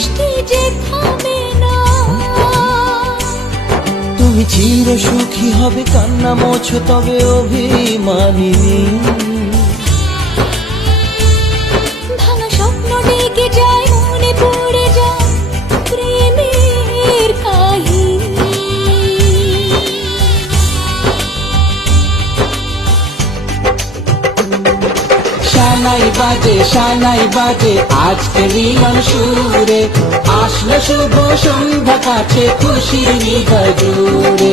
বৃষ্টি যে থামে না। তুমি চির সুখী হবে, কান্না মোছো তবে অভিমানিনী। ভাঙা স্বপ্ন ডেকে যায়, মনে পড়ে যায় প্রেমের কাহিনী। শানাই বাজে আজকে রিয়ন সুরে, আসলো শুভ সন্ধ্যা কাছে খুশির নিভা জুড়ে।